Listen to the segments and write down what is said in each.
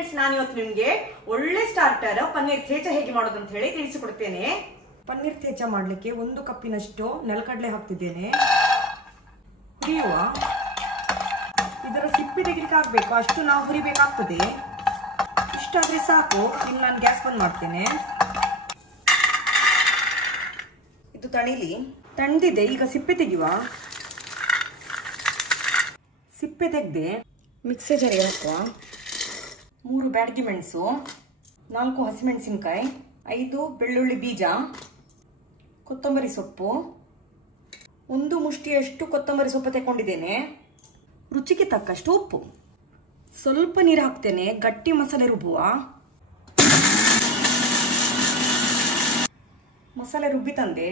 Friends, ನಾನು ಇವತ್ತು ನಿಮಗೆ ಒಳ್ಳೆ ಸ್ಟಾರ್ಟರ್ ಪನ್ನೀರ್ ಥೇಚ ಹೇಗೆ ಮಾಡೋದು ಅಂತ ಹೇಳಿ ತಿಳಿಸಿಕೊಡ್ತೇನೆ. ಪನ್ನೀರ್ ಥೇಚ ಮಾಡಲಿಕ್ಕೆ 1 ಕಪ್ಪಿನಷ್ಟು ನೆಲಕಡಲೆ ಹಾಕ್ತಿದ್ದೇನೆ. ಹುರಿಯುವ, ಇದರ ಸಿಪ್ಪೆ ತೆಗಿಲಿಕ್ಕೆ ಆಗಬೇಕು, ಅಷ್ಟು ನಾವು ಹುರಿಬೇಕಾಗ್ತದೆ. ಇಷ್ಟಾದ್ರೆ ಸಾಕು. ಇನ್ನು ನಾನು ಗ್ಯಾಸ್ ಬಂದ್ ಮಾಡ್ತೇನೆ. ಇದು ತಣಿಲಿ. ತಣ್ದಿದೆ, ಈಗ ಸಿಪ್ಪೆ ತೆಗೆಯುವ. ಸಿಪ್ಪೆ ತೆಗೆದೆ ಮಿಕ್ಸಿ ಜಾರಿಗೆ ಹಾಕುವ. 3 ಬ್ಯಾಡಗಿ ಮೆಣಸು, 4 ಹಸಿಮೆಣಸಿನಕಾಯಿ, 5 ಬೆಳ್ಳುಳ್ಳಿ ಬೀಜ, ಕೊತ್ತಂಬರಿ ಸೊಪ್ಪು, 1 ಮುಷ್ಟಿಯಷ್ಟು ಕೊತ್ತಂಬರಿ ಸೊಪ್ಪು ತಗೊಂಡಿದ್ದೇನೆ. ರುಚಿಗೆ ತಕ್ಕಷ್ಟು ಉಪ್ಪು, ಸ್ವಲ್ಪ ನೀರು ಹಾಕ್ತೇನೆ. ಗಟ್ಟಿ ಮಸಾಲೆ ರುಬ್ಬುವ. ಮಸಾಲೆ ರುಬ್ಬಿ ತಂದೆ.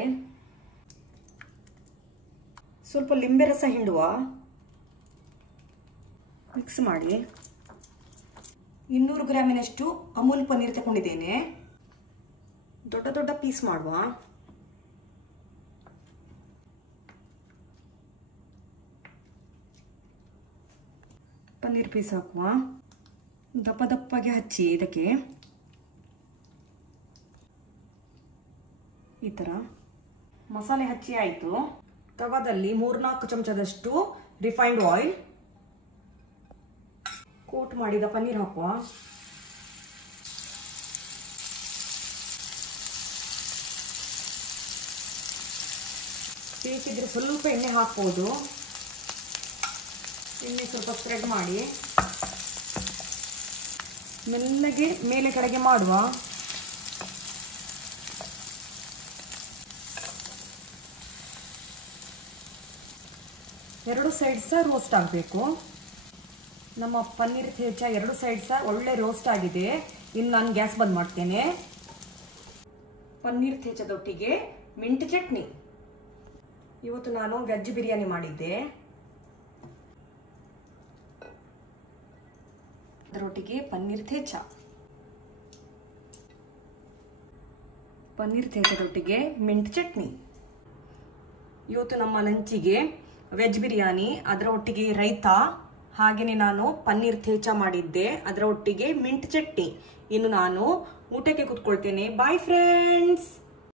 ಸ್ವಲ್ಪ ಲಿಂಬೆ ರಸ ಹಿಂಡುವ. ಮಿಕ್ಸ್ ಮಾಡಿ. 200 ಗ್ರಾಮಿನಷ್ಟು ಅಮೂಲ್ ಪನ್ನೀರ್ ತಗೊಂಡಿದ್ದೇನೆ. ದೊಡ್ಡ ದೊಡ್ಡ ಪೀಸ್ ಮಾಡುವ. ಪನ್ನೀರ್ ಪೀಸ್ ಹಾಕುವ. ದಪ್ಪ ದಪ್ಪಗೆ ಹಚ್ಚಿ ಇದಕ್ಕೆ ಈ ತರ ಮಸಾಲೆ ಹಚ್ಚಿ ಆಯಿತು. ತವಾದಲ್ಲಿ 3-4 ಚಮಚದಷ್ಟು ರಿಫೈನ್ಡ್ ಆಯಿಲ್, ಕೋಟ್ ಮಾಡಿದ ಪನ್ನೀರ್ ಹಾಕುವ. ಬೇಕಿದ್ರೆ ಸ್ವಲ್ಪ ಎಣ್ಣೆ ಹಾಕ್ಬೋದು. ಎಣ್ಣೆ ಸ್ವಲ್ಪ ಸ್ಪ್ರೆಡ್ ಮಾಡಿ ಮೆಲ್ಲಗೆ ಮೇಲೆ ಕೆಳಗೆ ಮಾಡುವ. ಎರಡು ಸೈಡ್ ಸಹ ರೋಸ್ಟ್ ಆಗಬೇಕು. ನಮ್ಮ ಪನ್ನೀರ್ ಥೇಚ 2 ಸೈಡ್ ಸಹ ಒಳ್ಳೆ ರೋಸ್ಟ್ ಆಗಿದೆ. ಇನ್ನು ನಾನು ಗ್ಯಾಸ್ ಬಂದ್ ಮಾಡ್ತೇನೆ. ಪನ್ನೀರ್ ಥೇಚದೊಟ್ಟಿಗೆ ಮಿಂಟ್ ಚಟ್ನಿ. ಇವತ್ತು ನಾನು ವೆಜ್ ಬಿರಿಯಾನಿ ಮಾಡಿದ್ದೆ. ಅದರೊಟ್ಟಿಗೆ ಪನ್ನೀರ್ ಥೇಚ. ಪನ್ನೀರ್ ಥೇಚದೊಟ್ಟಿಗೆ ಮಿಂಟ್ ಚಟ್ನಿ. ಇವತ್ತು ನಮ್ಮ ಲಂಚಿಗೆ ವೆಜ್ ಬಿರಿಯಾನಿ, ಅದರ ಒಟ್ಟಿಗೆ ರೈತಾ, ಹಾಗೆಯೇ ನಾನು ಪನ್ನೀರ್ ಥೇಚ ಮಾಡಿದ್ದೆ, ಅದರ ಒಟ್ಟಿಗೆ ಮಿಂಟ್ ಚಟ್ನಿ. ಇನ್ನು ನಾನು ಊಟಕ್ಕೆ ಕೂತ್ಕೊಳ್ತೇನೆ. Bye friends.